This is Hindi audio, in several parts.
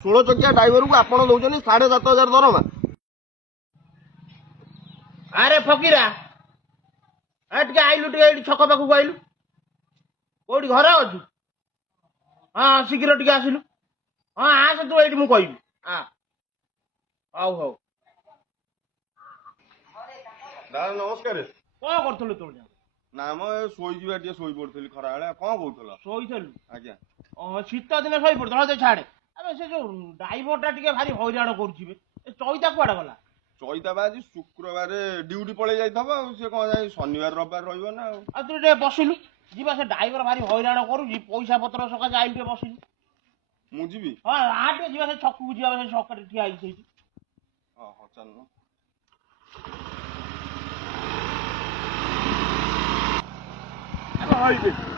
षोल चकिया ड्राइवर को आपण दौरान 7,500 दरमा। अरे फकीरा टे आइलु टे छक पाखक आइलु कौटी घर अच्छु। हाँ शीघ्र टे आसिलु। हाँ आस तू ये मुझे हाँ हौ हौ दादा नमस्कार। कौन करथलु तोर ना मो शोईजिबा टिके शोई पड़थली खरा बेले कोन कहउथला शोईथलु आज्ञा शीत दिन शोई पड़थल तो छाड़े। अबे से जो ड्राइवरटा टिके भारी हैरान करूछिबे ए चईता कुआडे गला। चईता बा आज शुक्रवार ड्यूटी पड़े जाइथबो से कोन जाई शनिवार रविवार रहइबो ना आ तू टे बसिलु जीवा से ड्राइवर भारी हैरान करूछि पैसा पत्र सका आइल टे बसिलु। मु जीबी हाँ आटे जीवा से छकु जीवा से छकरे ठिया आइ छैति। हां हां चलनो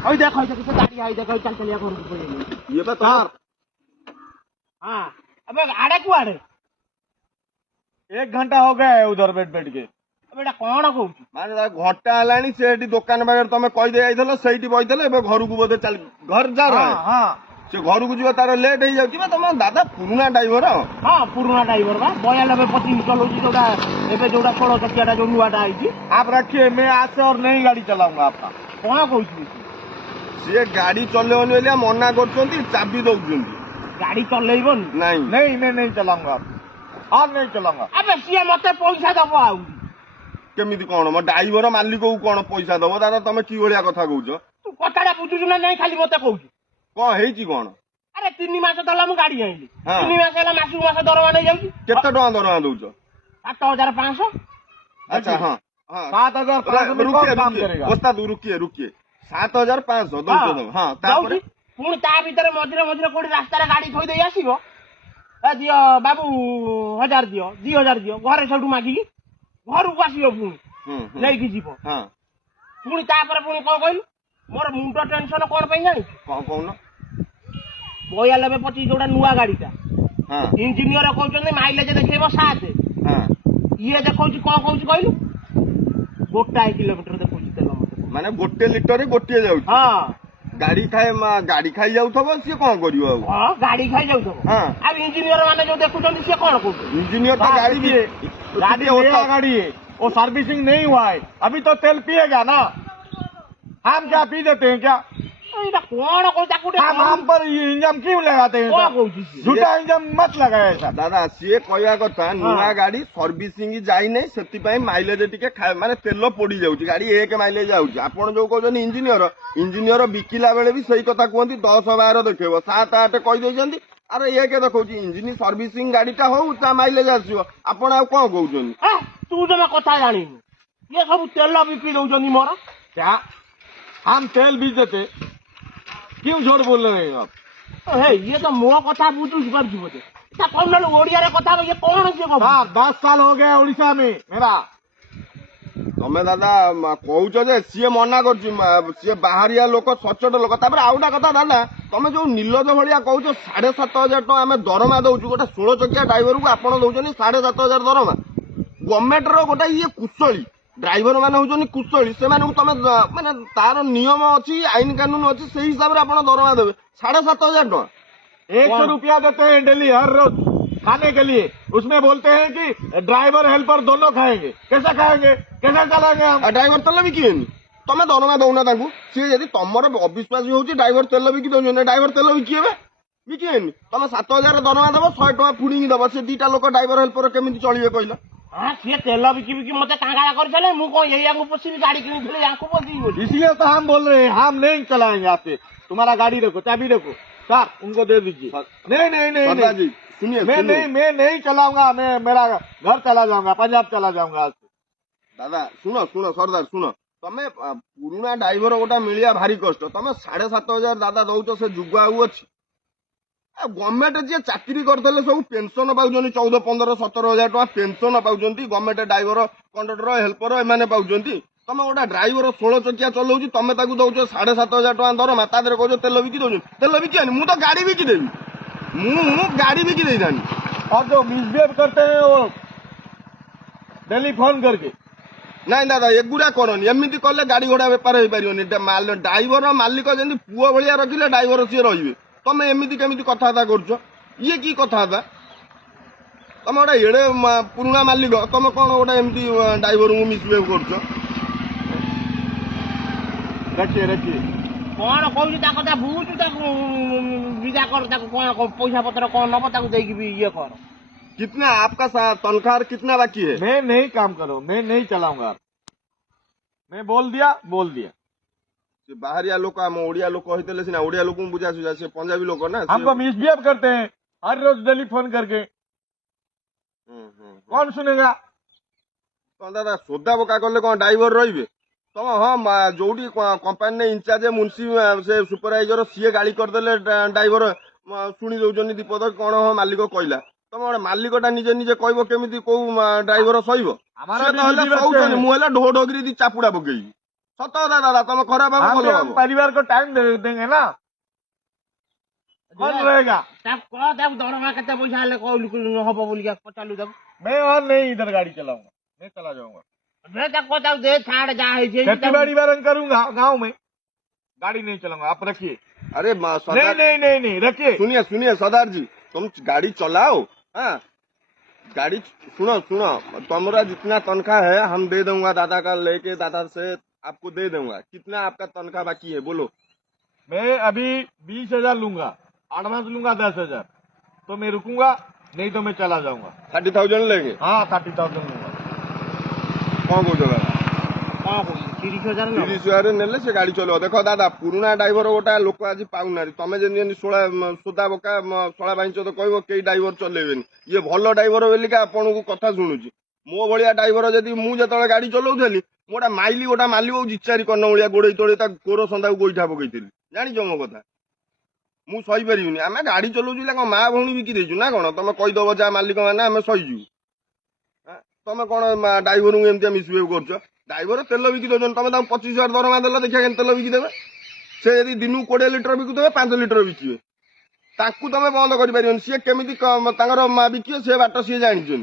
हई देख से गाड़ी आई देख चल चलिया घर को पड़े ये बा तार। हाँ अबे आड़े कुआड़े 1 घंटा हो गया है उधर बैठ के। बेटा कौन कहूँ माने घंटा हलानी सेठी दुकान बागर तमे कहि दे आइथलो सेठी बइथले एबे घर को बोधे चल घर जा रहा है। हाँ से घर को जीव तार लेट हो जाउची बा तमे दादा पुराना ड्राइवर। हाँ पुराना ड्राइवर बा 92-25 चलाउची जोड़ा एबे जोड़ा 16 चकियाटा जो नुआटा आइची। आप रखिए, मैं आज से और नई गाड़ी चलाऊंगा आपका। कौन कहूँ से गाड़ी चलेबनी बोलिया मना करछंती चाबी दउछंती गाड़ी चलेइबन नहीं नहीं मैं नहीं चलाऊंगा आप नहीं चलाऊंगा। अबे सीए मते पैसा दबो आउ केमिति कोन म ड्राइवर मालिक को कोन पैसा दबो दादा तमे की भलिया कथा कहउछ। तू कथाटा बुझुछु ना नहीं खाली मते कहू कोन हेची कोन। अरे 3 मास तला मु गाड़ी आइली हाँ। 3 मास होला मासु मास दरवा नै जाउची केते टका दरमा दउछ। 7,500। अच्छा हाँ हाँ 7,500 में कौन काम करेगा। उस्ताद रुकिए 7,500 दउछ तुम। हाँ तापर पुणी ता भीतर मझिरे मझिरे कोडी रास्ता गाड़ी थोई देई आसीबो ए दियो बाबू 1000 दियो 2000 दियो घरे सेठू मागी घर को आसीबो पुणी लेकी जीवो। हाँ पुणी तापर पुणी कोन कहलु मोर मुंड टेंशन कोन पई जानी कोन कोन 92-25 जोड़ा नुआ गाड़ीटा। हाँ इंजीनियर कहउछन माइलेज देखैबो 7। हाँ ये देखौछि कोन कहउछि कहलु 1 किलोमीटर देखौछि तेल मते माने गोटे लिटर गोटे जाउछ। हाँ गाड़ी खाई जाउथबो से कोन करियो अब। हाँ गाड़ी खाई जाउथबो। हाँ अब इंजीनियर माने जो देखुछन से कोन कहउछ इंजीनियर तो गाड़ी भी गाड़ी नया गाड़ी है, वो सर्विसिंग नहीं हुआ है, अभी तो तेल पिएगा ना। हम क्या पी देते हैं क्या। एटा कोन कहउ ताकू हम पर इंजन क्यों लगाते हैं कोन सर? कहउछि झूठा इंजन मत लगाए सर। दादा सी कहवा कथा नुआ गाड़ी सर्विसिंग जाई नै सेति पई माइलेज टिके माने तेल पोड़ी जाउची गाड़ी 1 माइलेज जाउची। आपण जो कहजन इंजीनियर बिकिला बेले भी सही कथा कहंती 10-12 देखैबो 7-8 कहि देजंती। अरे 1 देखौची इंजीन सर्विसिंग गाड़ीटा हो ता माइलेज आसीबो। आपण आ कोन कहउछन तू जमा कथा जानिनु ये सब तेल बिक्री दउछन मोर क्या हम तेल बीच देते, क्यों झूठ बोल रहे हैं आप। हे ये तो मो कथा बुझुस कर जीवते ता कोन ओडिया रे कथा ये कोन से को सर 10 साल हो गया उड़ीसा में मेरा। तमे दादा कहूच जे सी मना कर सी बाहरिया लोक सचोट लोक। तापर आउटा कथा दादा तमे जो नीलज भलिया कहूच 7,500 टका आमे दरमा दउछु गोटे 16 चकिया ड्राइवर को आपण दउछनी 7,500 दरमा। गवर्नमेंट रो गोटे ये कुशली ड्राइवर माने होजनी कुशली से माने तमे माने तार नियम अछि आईन कानून अछि से हिसाब रे आपण दरमा देबे 7,500 टका। 100 रुपया देते हैं डेली हर रोज खाने के लिए। उसमें बोलते हैं कि ड्राइवर हेल्पर दोनों खाएंगे। कैसे खाएंगे, कैसे चलाएंगे हम। ड्राइवर तेल बिकिएनी तमे दरमा दउना ताकू सी यदि तमर अविश्वासी होची ड्राइवर तेल बिकी दउछन ड्राइवर तेल बिकिएबे बिकिएनी तमे 7,000 दरमा देबो 100 टका फुडिंग देबो से दीटा लोक ड्राइवर हेल्पर केमिति चलिबे कहला। हाँ सी तेल बिकी बिकी मते कांगाला कर चले मु को यही को पछी गाड़ी किनी थले याको बोलती इसलिए तो हम बोल रहे हैं हम नहीं चलाएंगे आपसे। तुम्हारा गाड़ी रखो, चाबी रखो सर, उनको दे दीजिए। नहीं नहीं नहीं, नहीं। सुनिए मैं नहीं चलाऊंगा। मैं मेरा घर चला जाऊंगा, पंजाब चला जाऊंगा आज से। दादा सुनो सरदार सुनो तमे पुराना ड्राइवर गोटा मिलिया भारी कष्ट तमे 7,500 दादा दउछ से जुगा आउ अछि। गवर्नमेंट जे चाकरी करथले सब पेंशन पाउछनी 14-15-17,000 टका पेंशन पाउछंती। गवर्नमेंट ड्राइवर कंडक्टर हेल्पर एमाने पाउछंती। तमे गोटा ड्राइवर 16 चकिया चलाउची तमे ताकू दउछ 7,500 टका दरमा ता देरे कहजो तेल बिकी दउछ। तेल बिकियानी मु तो गाड़ी बिकी देबी मु गाड़ी बिकी दे जानी। और जो मिसबिहेव करते हैं वो डेली फोन करके नाई दादा एगुड़ा करनी एमती कले गाड़ी घोड़ा बेपार हो पार ड्राइवर मालिक जमी पुओ भाया रखिले ड्राइवर सी रे तमे एमती केमी कथा कर ये की कथा था तुम गोटे एड़े पुराना मालिक तुम कौन गोटे एमती ड्राइवर को मिसबिहेव कर रखिए रखिए कौन कहूँ ता कथा बुझु ताको विदा कर ताको कौन पैसा पत्र कौन नब ताको देकी भी ये कर कितना आपका तनख्वाह कितना बाकी है मैं नहीं काम करो मैं नहीं चलाऊंगा मैं बोल दिया से बाहरिया लोक आम ओडिया लोक होते सीना ओडिया लोक बुझा सुझा से पंजाबी लोक ना हमको मिसबिहेव करते हैं हर रोज डेली फोन करके कौन सुनेगा दादा सोदा बोका कले कौन ड्राइवर रही तुम हाँ जो कंपानी ने इंचार्ज मुंशी से सुपरवाइजर सीए गाड़ी करदे ड्राइवर शुणी दौरान दीपद कौन हाँ मालिक कहला तुम गोटे मालिकटा निजे निजे कह केमी कौ ड्राइवर सहब मुझे ढो ढोगिरी चापुड़ा पकईबी सत कथा दादा तुम खराब हम परिवार को टाइम देंगे ना कौन रहेगा दरमा केते पैसा हेले कहलु हब बोली पचालु ताको मैं और नहीं इधर गाड़ी चलाऊंगा मैं चला जाऊंगा मैं ताको कथा दे छाड़ जा है जे खेती बाड़ी वारन करूंगा गांव में गाड़ी नहीं चलाऊंगा आप रखिए अरे नहीं रखिए सुनिए सरदार जी तुम गाड़ी चलाओ हाँ गाड़ी सुनो तुम्हारा जितना तनख्वाह है हम दे दूंगा दादा का लेके दादा से आपको दे दूंगा कितना आपका तनख्वाह बाकी है बोलो मैं अभी 20,000 लूंगा एडवांस लूंगा 10,000 तो मैं रुकूंगा नहीं तो मैं चला जाऊंगा 30,000 लेंगे हाँ 30,000 लूंगा कौन कौन दादा कौन कहू 30,000 न 30,000 नेले से गाड़ी चलो देखो दादा पुराना ड्राइवर गोटा लोक आज पाऊना तुम जमी सोदा बोका शला बाइंच तो कह कई ड्राइवर चलेबेनि ये भल ड्राइवर बोलिका आपन को कथा शुणुची मो भाया ड्राइवर जदि मुझे गाड़ी चलाऊली मोटा माइली गोटा मालिक इचारी कर्ण भाया गोड़े तोड़े गोर सन्दा को गोईठा पकईली जाच मो कथा मु सही पारिनी आम गाड़ी चलाऊँ कौन माँ भौणी बिकी देचु ना कौन तुम कहीदब जा मालिक मैंने आम सहीजु तुम कौन ड्राइवर को एमती मिसबिहेव कर ड्राइवर तेल बिकी दौन तुम 25,000 दरमा देल देखिए तेल बिकीदेवे से यदि दिन को 20 लिटर बिकुवे 5 लिटर बिकिवे ताकू तुम बंद कर सी केमी बिकिए से बाट सी जानी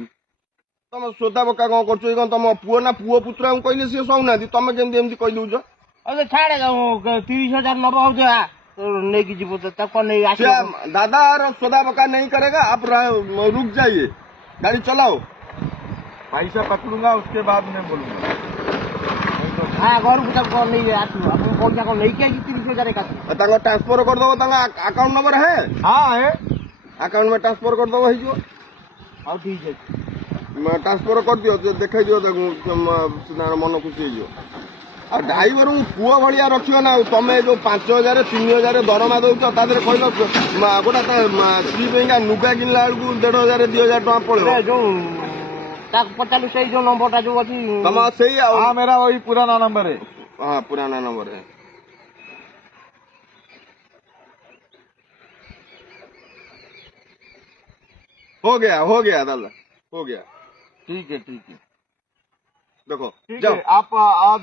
तुम सोदा बका कौन कर तुम पुओ ना पुओ पुत्रा कहले सी सहूना तुम केमती कही दौच अरे छाड़ 30,000 नब हो नहीं जीव दादा और सोदा बका नहीं करेगा आप रुक जाइए गाड़ी चलाओ पैसा पकड़ूंगा उसके बाद मैं बोलूंगा हाँ घर को नहीं आसू आप पैसा कौन नहीं किया 30,000 का ट्रांसफर करदब अकाउंट नंबर है हाँ है अकाउंट में ट्रांसफर करदब हो ठीक है ट्रांसफर कर दियो देखा मन खुशी हो आ ड्राइवर को पुओ भाया रखियो ना तुम जो 5,000 3,000 दरमा दौच तादेह कह गोटा स्त्री पे नुगा किनला बेलू 1,500 2,000 टका पड़े जो पचालू से जो नंबर जो अच्छी तुम से हाँ मेरा वही पुराना नंबर है हाँ पुराना नंबर है हो गया दादा हो गया ठीक है देखो ठीक जाओ है आप आज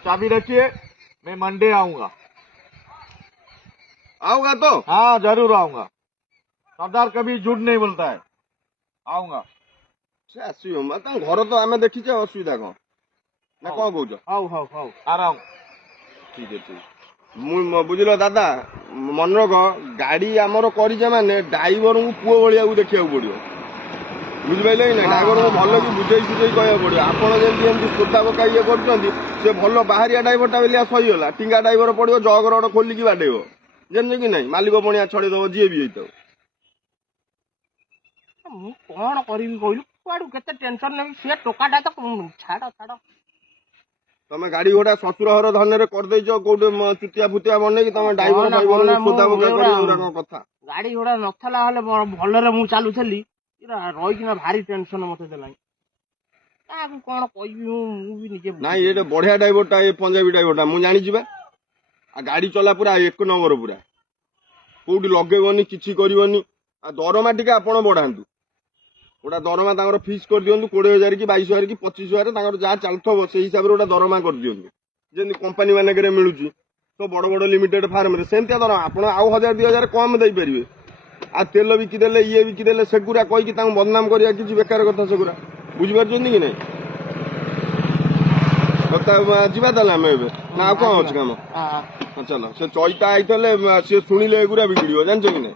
चाबी रखिए मैं मंडे आऊंगा आओगा तो हाँ जरूर आऊंगा सरदार कभी झूठ नहीं बोलता है आऊंगा से आसो घर तो आम देखीचे असुविधा कौन ना कौन कौच हौ आ रहा हूँ ठीक है बुझल दादा मन रख गाड़ी आमर करे माने ड्राइवर को पुओ भाया देखा पड़ो बुझिपारे ना ड्राइवर को भल कि बुझे सुझे कह पड़ो आपड़ी सोदा पका ये कर भल बाहरिया ड्राइवरटा बोलिया सहीगला टिंगा ड्राइवर पड़ो जग रड खोलिकी बाडेब जानते कि नहीं मालिक पणिया छड़ेदब जी भी होता कौन करी कहलु कुआड़ू केते टेंशन नहीं सी टोकाटा तो छाड़ तुम गाड़ी घोड़ा शशुर हर धन करदे कौटे चुतिया फुतिया बन तुम ड्राइवर सोदा बोका कथा गाड़ी घोड़ा नथला हले भलरे मु चालुथली रहीकिना भारी टेंशन मते देलाई काकू कौन कहबी मु भी निजे ना ये बढ़िया ड्राइवरटा ये पंजाबी ड्राइवरटा मु जानी जिबा आ गाड़ी चला पूरा 1 नंबर पूरा कोउडी लगेबनी किछि करबनी आ दरमा टिके आपण बढ़ांतु गोटा दरमा तांकर फिक्स कर दियंतु 20,000 कि 22,000 कि 25,000 तांकर जा चलथबो से हिसाब रे गोटा दरमा कर दियंतु जेंति कंपनी माने करे मिलुची तो बड़ बड़ लिमिटेड फार्म रे सेमतिया दरमा आपण आउ 1,000 2,000 कम देई परिबे आ तेल बिकी देले ये बिकी देले सेगुरा कहि कि तांग बदनाम करिया किछि बेकार कथा सेगुरा बुझि पारछन्ती कि नै कथा जिबा दला में ना आ कोन अछि काम हां चलो से चोइटा आइतले से सुनिले एगुरा बिगड़ियो जानछ कि नै